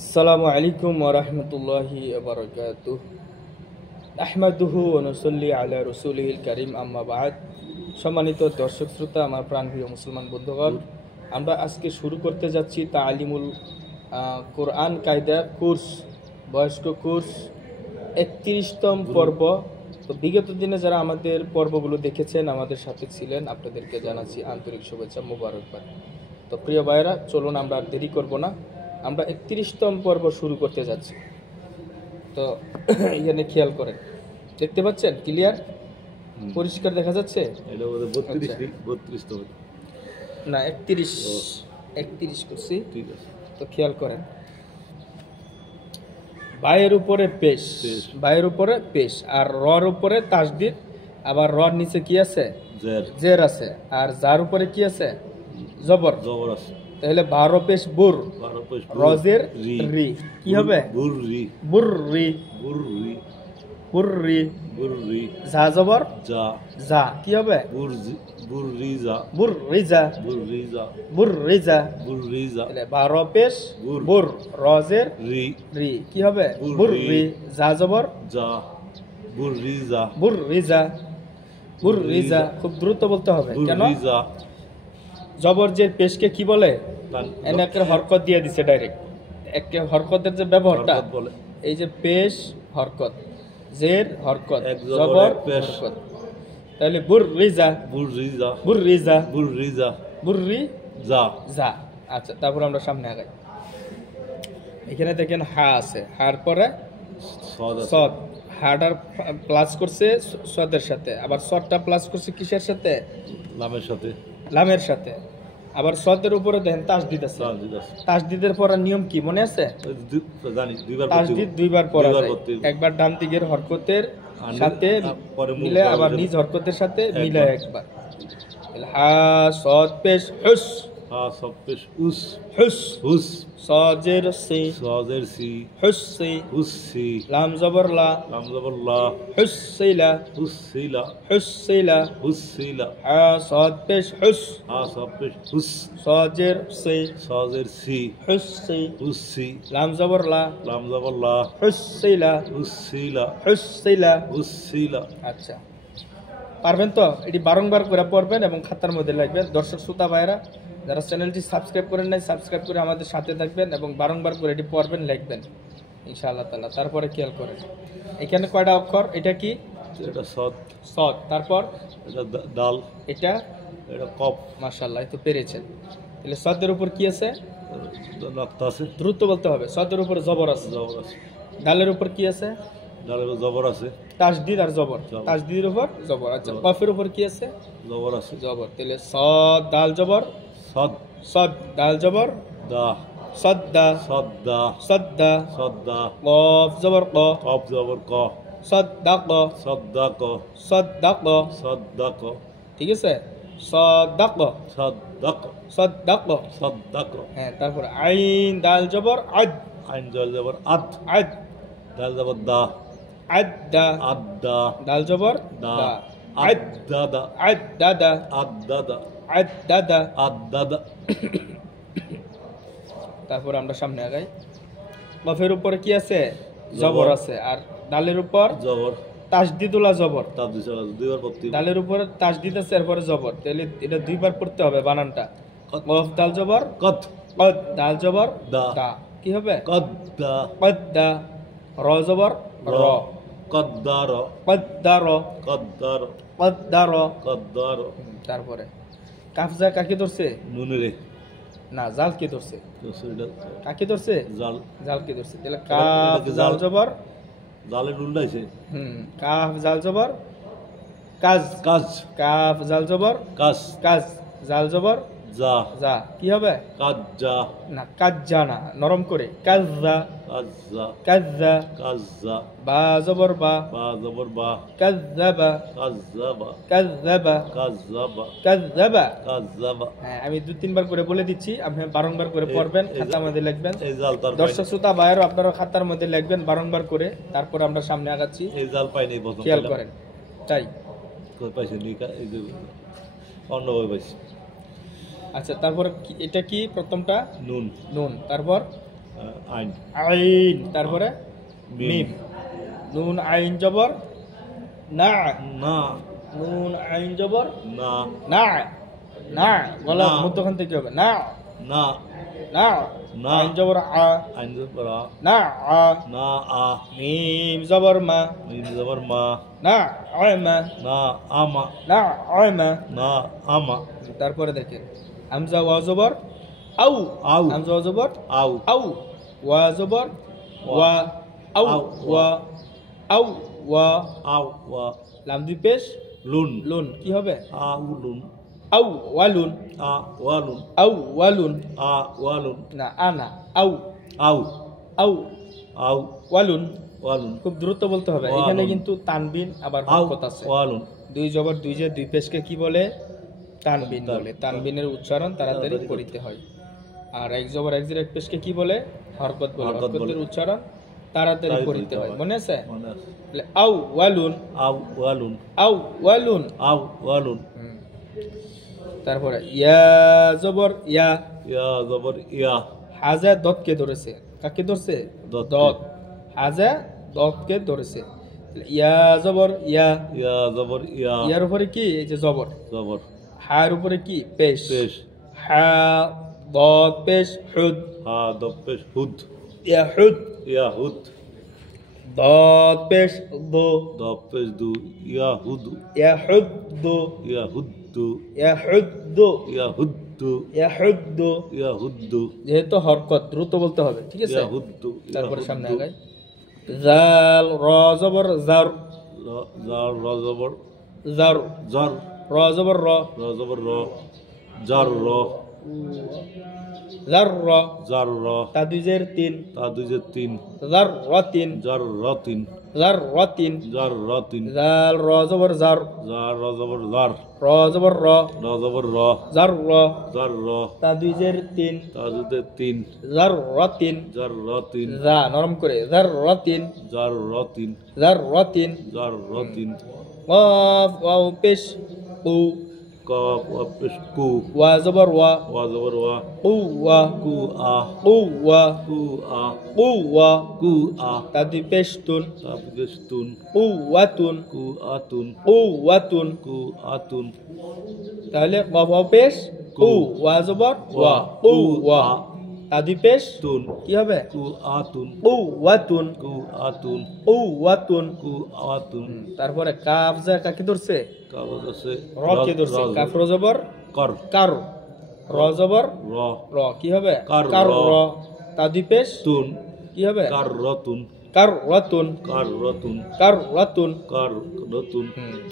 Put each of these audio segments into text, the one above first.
আসসালামু আলাইকুম ওয়া রাহমাতুল্লাহি ওয়া বারাকাতুহু। আহমাদুহু ওয়া নুসাল্লি আলা রাসূলিহিল কারীম, আম্মা বা'দ। সম্মানিত দর্শক শ্রোতা, আমার প্রাণপ্রিয় মুসলমান বন্ধুগণ, আমরা আজকে শুরু করতে যাচ্ছি তালিমুল কোরআন কায়দা কোর্স, বয়স্ক কোর্স 31তম পর্ব। তো বিগত দিনে যারা আমাদের পর্বগুলো দেখেছেন, আমাদের সাথে ছিলেন, আপনাদেরকে জানাচ্ছি আন্তরিক শুভেচ্ছা, মোবারকবাদ। তো প্রিয় ভাইয়েরা, চলুন আমরা আর দেরি করব না, আমরা 31তম পর্ব শুরু করতে যাচ্ছি। তো এখানে খেয়াল করেন, দেখতে পাচ্ছেন ক্লিয়ার, পরিষ্কার দেখা যাচ্ছে? না, 31 করছি। ঠিক আছে, তো খেয়াল করেন, বায়ের উপরে পেশ, বায়ের উপরে পেশ, আর রর উপরে তাসদিদ, আবার রর নিচে কি আছে? জের আছে। আর যার উপরে কি আছে? জবর আছে। তাহলে 12 পেশ বুর, রজের রি, কি হবে? বুররি, বুররি, যা জবর যা, কি হবে? বুররিজা, তাহলে 12 পেশ বুর, রজের রি, কি হবে? বুররি, যা জবর যা, বুররিজা। খুব দ্রুত বলতে হবে, কেন? জবর যে পেশকে কি বলে? এনে একটা হরকত দিয়ে দিছে ডাইরেক্ট। একটা হরকতের যে ব্যবহারটা, এই যে পেশ হরকত, জের হরকত, জবর হরকত, তাহলে বুররিজা, বুররি যা। আচ্ছা, তারপর আমরা সামনে আগাই। এখানে দেখেন হা আছে, হার পরে সদ, হাটার প্লাস করছে সদের সাথে, আবার সদটা প্লাস করছে কিসের সাথে? লামের সাথে। আবার সদের উপরে দেখেন তাসদিদ আছে। তাসদিদের পড়ার নিয়ম কি মনে আছে? তাসদিদ দুইবার পড়া যায়, একবার ডান দিকের হরকতের সাথে মিলে, আবার নিজ হরকতের সাথে মিলে একবার। হা সদ পেশ হুস, সজের সি, হুসসি, লাম জবর লা, হুসসিলা, হা সদ পেশ হুস, সজের সি, হুসসি, লাম জবর লা, হুসসিলা। আচ্ছা, পারবেন তো? এটি বারংবার করে পড়বেন এবং খাতার মধ্যে লিখবেন। দর্শক শ্রোতা ভাইরা, যারা চ্যানেলটি সাবস্ক্রাইব করেন নাই, সাবস্ক্রাইব করে আমাদের সাথে থাকবেন এবং বারংবার করে এটি পড়বেন, লিখবেন ইনশাআল্লাহ তাআলা। তারপরে খেয়াল করেন, এখানে কয়টা অক্ষর? এটা কি? এটা সদ। তারপর এটা দাল, এটা কফ। মাশাআল্লাহ, এই তো পেরেছেন। তাহলে সদের উপর কি আছে? দ্রুত বলতে হবে। সদের উপর জবর আছে। ডালের উপর কি আছে? ডালের জবর আছে। তাসদিদ আর জবর, তাসদিদের উপর জবর। আচ্ছা, কফের উপর কি আছে? জবর আছে, জবর। তাহলে সদ দাল জবর, সদ দাল জবর দা, সদ্দা, সদ্দা। কফ জবর ক, কফ জবর ক, সদ্দাক, সদ্দাক। ঠিক আছে, সদ্দাক। হ্যাঁ, তারপর আইন দাল জবর আদ, আইন জল জবর আদ, দাল জবর দা, আদ্দা, দাল জবর দা, আদ্দাদা, আদ্দাদা। তারপর আমরা সামনে আগাই। কফের উপরে কি আছে? জবর আছে। আর ডালের উপর জবর, তাসদিদুলা জবর, দুইবার পড়তে। ডালের উপরে তাসদিদ আছে, এরপরে জবর, তাহলে এটা দুইবার পড়তে হবে বানানটা। কফ দাল জবর কদ, দাল জবর দা, কি হবে? কদ্দা, র জবর র, কদ্দার, তারপরে কাফজা কাকে ধরছে? নুনরে না, জাল কে ধরছে? কাকে ধরছে? জাল কে ধরছে। তাহলে কাফ জাল জবর, জালে উল্টাইছে। কাফ জাল জবর কাজ, কাফ জাল জবর কাজ, জাল জবর যা, কি হবে? কাজ্জা, না, কাজ্জা না, নরম করে কাজ্জা, বা জবর বা, কাজ্জাবা, হ্যাঁ, আমি 2-3 বার করে বলে দিচ্ছি, আপনি বারংবার করে পড়বেন, খাতার মধ্যে লিখবেন। দর্শক শ্রোতা ভাইয়েরা, আপনারা খাতার মধ্যে লিখবেন বারংবার করে, তারপর আমরা সামনে আগাচ্ছি। খেয়াল করেন, তাই আচ্ছা, তারপর এটা কি? প্রথমটা নুন, তারপর আইন আইন তারপরে মিম। মিম নুন আইন জবর না না নুন আইন জবর না না না গলার না। মধ্যখান থেকে হবে না না না না। আইন জবর আ আইন জবর আ। না আ না আ। মিম জবর মা মিম জবর মা। না আয় মা না আমা। না আয় মা না আমা। তারপরে দেখেন হামজা ওয়া জবর আউ আউ। হামজা ওয়া জবর আউ। আউ ওয়া জবর ওয়া আউ আউ। ওয়া আউ ওয়া আউ ওয়া। লাম দুই পেশ লুন। লুন কি হবে আউ লুন। আউ ওয়ালুন আ ওয়ালুন। আউ ওয়ালুন আ ওয়ালুন। না আনা আউ আউ। আউ আউ ওয়ালুন ওয়ালুন। খুব দ্রুত বলতে হবে ওয়ালুন। এখানে কিন্তু তানবিন আবার আউ হরকত আছে ওয়ালুন। দুই জবর দুই যে দুই পেশকে কি বলে তানবিন তান- বলে তানবিনের উচ্চারণ তাড়াতাড়ি তাড়াতাড়ি করিতে হয় আর এক জবর এক জের এক পেশকে কি বলে হরকত বলে হরকত বলে। হরকতের উচ্চারণ তাড়াতাড়ি তাড়াতাড়ি করিতে হয় মনে আছে মনে আছে। তাহলে আউ ওয়ালুন আউ ওয়ালুন। আউ ওয়ালুন আউ ওয়ালুন। তারপরে ইয়া জবর ইয়া ইয়া জবর ইয়া। হাজা দতকে ধরেছে কাকে ধরছে দতকে। দত হাজা দতকে ধরেছে তাহলে ইয়া জবর ইয়া ইয়া জবর ইয়া। ইয়ার উপরে কি এই যে জবর জবর হার উপরে কি পেশ পেশ। হা দত পেশ হুদ হা দব পেশ হুদ। ইয়া হুদ ইয়া হুদ। দত পেশ দো দব পেশ দু। ইয়া হুদু। ইয়া হুদ দো ইয়া হুদ্দু। ইয়া হুদ দো ইয়া হুদ্দু। ইয়া হুদ দো ইয়া হুদ্দু। যেহেতু হরকত দ্রুত বলতে হবে ঠিক আছে ইয়া হুদ্দু। ইয়া তারপরে সামনে হুদ্দু। আগাই জাল র জবর জার জার র জবর জার জার। র জবর র র জবর র। জার র। জার র জার র। তা দুই জের তিন তা দুই যে তিন। জার র তিন জার র তিন। জার র তিন জার র তিন। জাল র জবর জার জার র জবর জার। র জবর র র জবর র। জার র জার র। তা দুই জের তিন তা দুই যে তিন। জার র তিন জার র তিন। যা নরম করে জার র তিন জার র তিন। জার র তিন জার র তিন। ওয়াফ ওয়াও পেশ উ কফ ওয়া পেশ কু। ওয়া জবর ওয়া ওয়া জবর ওয়া। উ ওয়া কু আ। উ ওয়া কু আ। উ ওয়া কু আ। তা দুই পেশ তুন তা পেশ তুন। উ ওয়াতুন কু আতুন। উ ওয়াতুন কু আতুন। তাহলে কফ ওয়াও পেশ উ ওয়া জবর ওয়া উ ওয়া তা দুই পেশ তুন। কি হবে কু আতুন। উ ওয়াতুন কু আতুন। উ ওয়াতুন কু আতুন। তারপরে কাফ যা কাকে ধরছে কাগজ আছে। র কে ধরছে কাফ র জবর কর। কার র জবর র। র কি হবে কার কার র। র তা দুই পেশ তুন। কি হবে কার রতুন। কার রাতুন কার রতুন। কার রাতুন কার রতুন।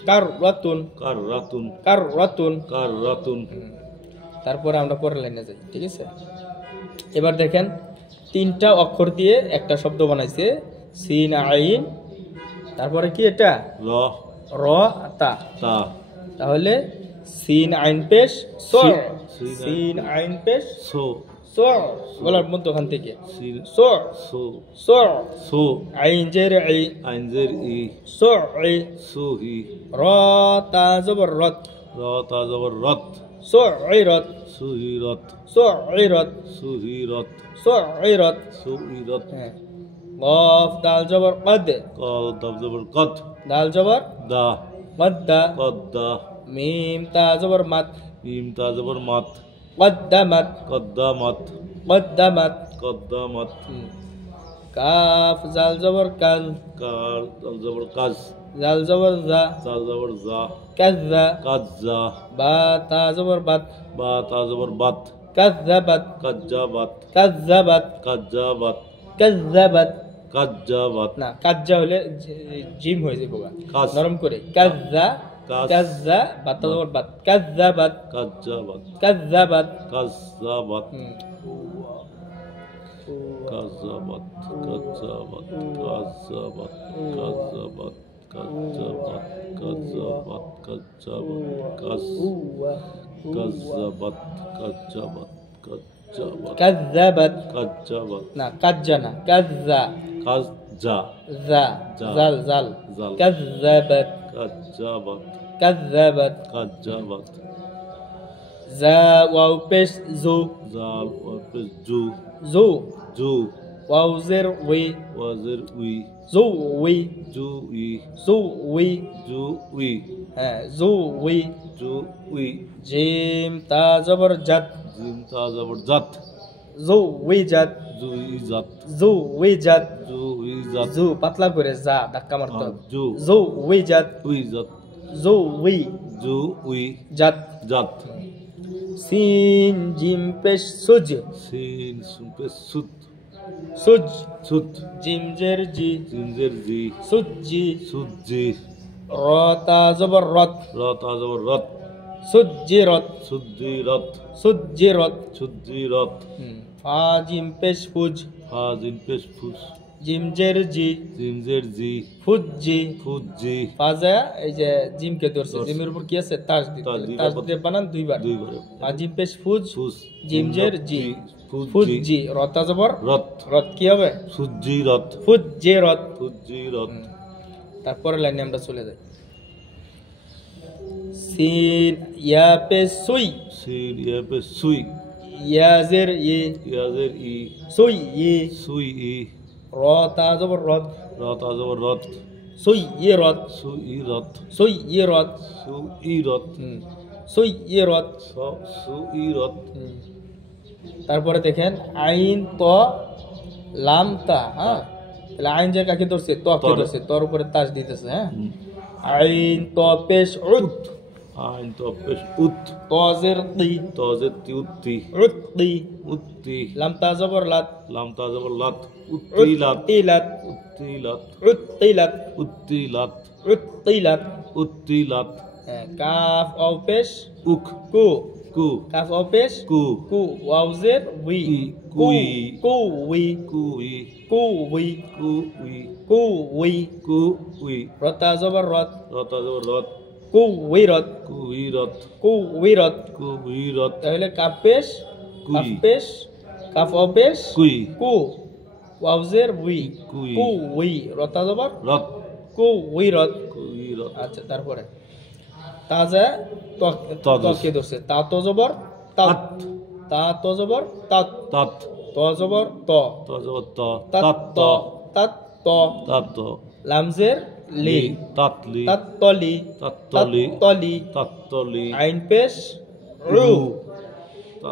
কার রাতুন কার রাতুন। কার রাতুন কার রাতুন। তারপরে আমরা পরের লাইনে যাই ঠিক আছে এবার দেখেন তিনটা অক্ষর দিয়ে একটা শব্দ বানাইছে সিন আইন তারপরে কি এটা র। র তা তা। তাহলে সিন আইন পেশ স সিন সিন আইন পেশ সো। স গলার মধ্যখান থেকে সিন স সো। স সো। আইন জের আই আইনজের ই। Saw I সুহি। র তা জবর রত র তা জবর রত। স আই রত সুহি রত। স আই রত সুহি রত। স আই রত সুহি রত। হ্যাঁ কফ দাল জবর কদ কল দব জবর কত। দাল জবর দা। মদ্দা কদ দা। মিম তা জবর মাত মিম তা জবর মাত। কদ্দামাত কদ্দামাত। কদ্দামাত কদ্দামাত। কাফ জাল জবর কাজ কার দাল জবর কাজ। জাল জবর জা জাল জবর জা। কাজ্জা কাজ্জা। বা তা জবর বাত বা তা জবর বাত। কাজ্জাবাত কাজ্জাবাত। কাজ্জাবাত কাজ্জাবাত। কাজ্জাবাত কাজ্জাবাত। না কাজ্জা হলে জিম হয়ে যাবে কাজ। নরম করে কাজ্জা কাজ। কাজ্জা বাত তা জবর বাত কাজ্জাবাত কাজ্জাবাত। কাজ্জাবাত কাজ্জাবাত। কাজ্জাবাত। কাজ্জাবাত। কাজ্জাবাত। কাজ্জাবাত। কাজ্জাবাত। কাজ্জাবাত। কাজ্জাবাত। কাজ্জাবাত। কাজ্জাবাত। কাজ্জাবাত। কাজ্জাবাত কাজ্জাবাত। না কাজ্জা না কাজ্জা কাজ্জা। জা জা। জাল জাল জাল। কাজ্জাবাত কাজ্জাবাত। কাজ্জাবাত কাজ্জাবাত। জা ওয়াও পেশ জু জাল ওয়াপে জু। জু জু ওয়াও জের ওই ওয়াজের উই জু ওই জু ই জু ওই জু উই হ্যাঁ জু ওই জু উই জিম তা জবর জাত জিম তা জবর জাত জু ওই জাত জু ই জাত জু ওই জাত জু ই জাত জু পাতলা করে যা ধাক্কা মারতে হবে জু জু ওই জাত উই জাত জু ওই জু উই জাত জাত সিন জিম পেশ সুজ সিন সুপে সুত সুজ সুত জিম জের জি জিনজের জি সুজ জি সুজি র তা জবর রত রত আজবর রত সুজ জি রত সুজি রত সুজ জি রত সুজি রত ফা জিম পেশ ফুজ ফা জিন পেশ ফুস জিম জের জি জিনজের জি ফুজ জি ফুজি ফাজা এই যে জিম কে ধরছে জিমের উপর কি আছে তাজ দিতে তাজ দিতে তাজ দিয়ে বানান দুইবার দুইবারে আর জিম পেশ ফুজ ফুস জিম জের জি ফুজ ফুজি জি রতা জবর রত রত কি হবে সুজি রত ফুজ জে রত ফুজি রত তারপরে লাইনে আমরা চলে যাই সিন ইয়া পেশ সুই সিন ইয়া পে সুই ইয়া জের ই ইয়াজের ই সুই ই সুই ই রতা জবর রত রত আজবর রত সুই ই রত সুই ই রত সুই ই রত সু ই রত সুই ই রত সু ই রত তারপরে দেখেন আইন ত লাম তা হ্যাঁ তাহলে আইন যে কাকে ধরছে ত কে ধরছে তোর উপরে তাজ দিতেছে হ্যাঁ আইন ত পেশ উদ আইন তো পেশ উত তজের তি তজে তিউতি উত্তি উত্তি লাম তা জবর লাত লাম তা জবর লাত উত্তিলাত উত্তিলাত উত্তিলাত উত্তিলাত উত্তিলাত উত্তিলাত উত্তিলাত হ্যাঁ কাফ অও পেশ উক কু কু কাফ অও পেশ কু কু ওয়াউজের উই ই কুই কু উই কুই কু উই কুই কু উই কুই রতা জবর রত রত আজবর রত কু উই রত কুই রত কু উই রত কুই রত তাহলে কাফ পেশ কুই। কাফ পেশ কাফ অও পেশ কুই কু ওয়াউজের উই কুই। কু উই রতা জবর রত কু উই রত কুই রত আচ্ছা তারপরে তাজা তাজ। তকে ধরছে তা তো জবর তাত তা তো জবর তাত তাত ত জবর ত তাজবর ত তাত ত তাত ত তাত লামজের লি তাতলি তাত তলি তাতলি তলি তাতলি আইন পেশ উ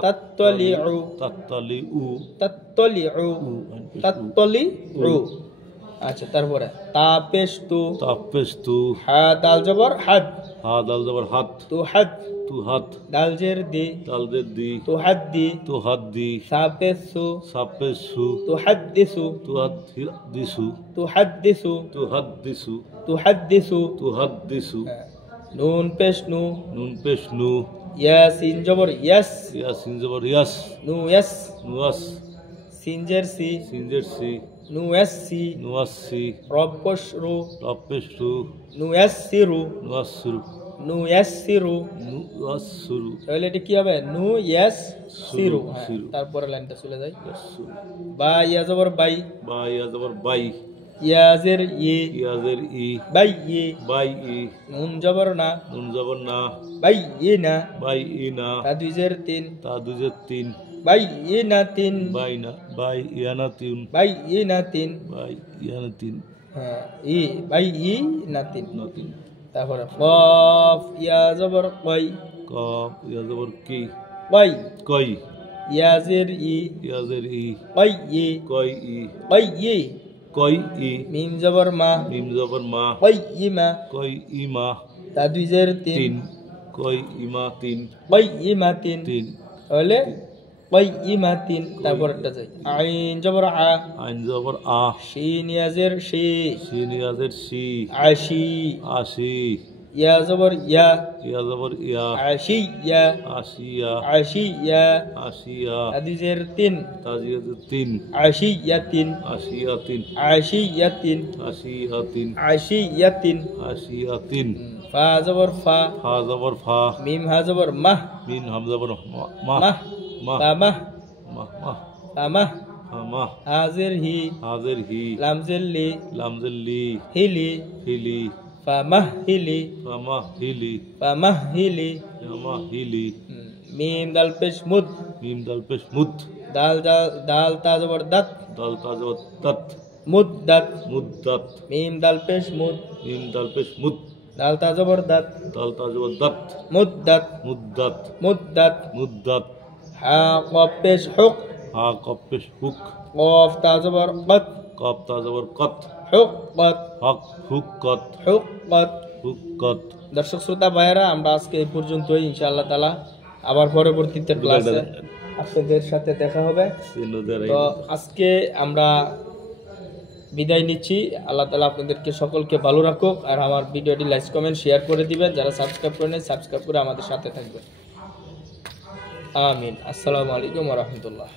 তাত তলি উ তাতলি উ তাত তলি উ তাত তলি উ আচ্ছা তারপরে তা পেশ তু তাপেস্তু হা দাল জবর হাদ হা দাল জবর হাত তু হাদ তু হাত দাল জের দি দাল দে দি তু হাদ দি তু হাত দি সা পেশ সু সাপেসু তু হাদ দিসু তু হাত দিসু তু হাদ দিসু তু হাত দিসু তু হাদ দিসু তু হাত দিসু নুন পেশ নু নুন পেশনু ইয়াসিন জবর ইয়াস ইয়াসিন জবর ইয়াস নু ইয়াস নুয়াস সিনজের সি সিনজের সি নু ইয়াস সি নুয়াসি রব্বশ রু রপেশু নু ইয়াস সিরু নুয়াসুরু নু ইয়াস সিরু নুয়াসুরু তাহলে এটা কি হবে নু ইয়াস সিরু সিরু। তারপরে লাইনটা চলে যায় ইয়াসুরু বা ইয়া জবর বাই বা ইয়া জবর বাই ইয়াজের ই ইয়াজের ই বাই ই বাই ই নুন জবর না নুন জবর না বাই ই না বাই ই না তা দুইজের তিন তা দুজের তিন বাই ই না তিন বাই না বাই ইয়ানা তিন বাই ই না তিন বাই ইয়ানা তিন হ্যাঁ ই বাই ই না তিন না তিন তারপরে কফ ইয়া জবর কই কপ ইয়া জবর কি কই কই ইয়াজের ই ইয়াজের ই কই ই কই ই কই ই কই ই মিম জবর মা মিম জবর মা কই ই মা কই ইমা তা দুইজের তিন তিন কই ইমা তিন কই ই মা তিন তিন তাহলে কই ই মা তিন তারপরটা যাই আইন জবর আ আইন জবর আ শিন ইয়াজের শি সিন ইয়াজের সি আশি আশি ইয়া জবর ইয়া ইয়া জবর ইয়া আশি ইয়া আশিয়া আশি ইয়া আশিয়া তাদিজের তিন তাজিয়াদের তিন আশি ইয়া তিন আশিয়া তিন আশি ইয়া তিন আশিয়া তিন আশি ইয়া তিন আশিয়া তিন ফা জবর ফা ফা জবর ফা মিম হা জবর মাহ মিন হাম জবর মা মাহ মা ফা মাহ মা মা ফা মাহ মা হাজের হি হাজের হি লামজের লি লামজের লি হিলি হিলি ফা মাহ হিলি ফামা হিলি ফা মাহ হিলি ফামা হিলি মিম দাল পেশ মুদ মিম দাল পেশ মুদ দাল তা জবর দাত, দাল তা জবর দাত, মুদ্দাত, মুদ্দাত, মিম দাল পেশ মুদ, মিম দাল পেশ মুদ, দাল তা জবর দাত, দাল তা জবর দাত, মুদ্দাত, মুদ্দাত, মুদ্দাত, মুদ্দাত, হা কফ পেশ হুক, হা কফ পেশ হুক, কফ তা জবর কত, কফ তা জবর কত, হুক কত, হক হুক কত, হুক কত। হুক কত। দর্শক শ্রোতা ভাইয়েরা, আমরা আজকে এই পর্যন্তই। ইনশাআল্লাহ তাআলা আবার পরবর্তীতে ক্লাসে আপনাদের সাথে দেখা হবে। তো আজকে আমরা বিদায় নিচ্ছি। আল্লাহ তাআলা আপনাদেরকে সকলকে ভালো রাখুক। আর আমার ভিডিওটি লাইক কমেন্ট শেয়ার করে দিবেন। যারা সাবস্ক্রাইব করেন সাবস্ক্রাইব করে আমাদের সাথে থাকবেন। আমিন। আসসালামু আলাইকুম ওয়া রাহমাতুল্লাহ।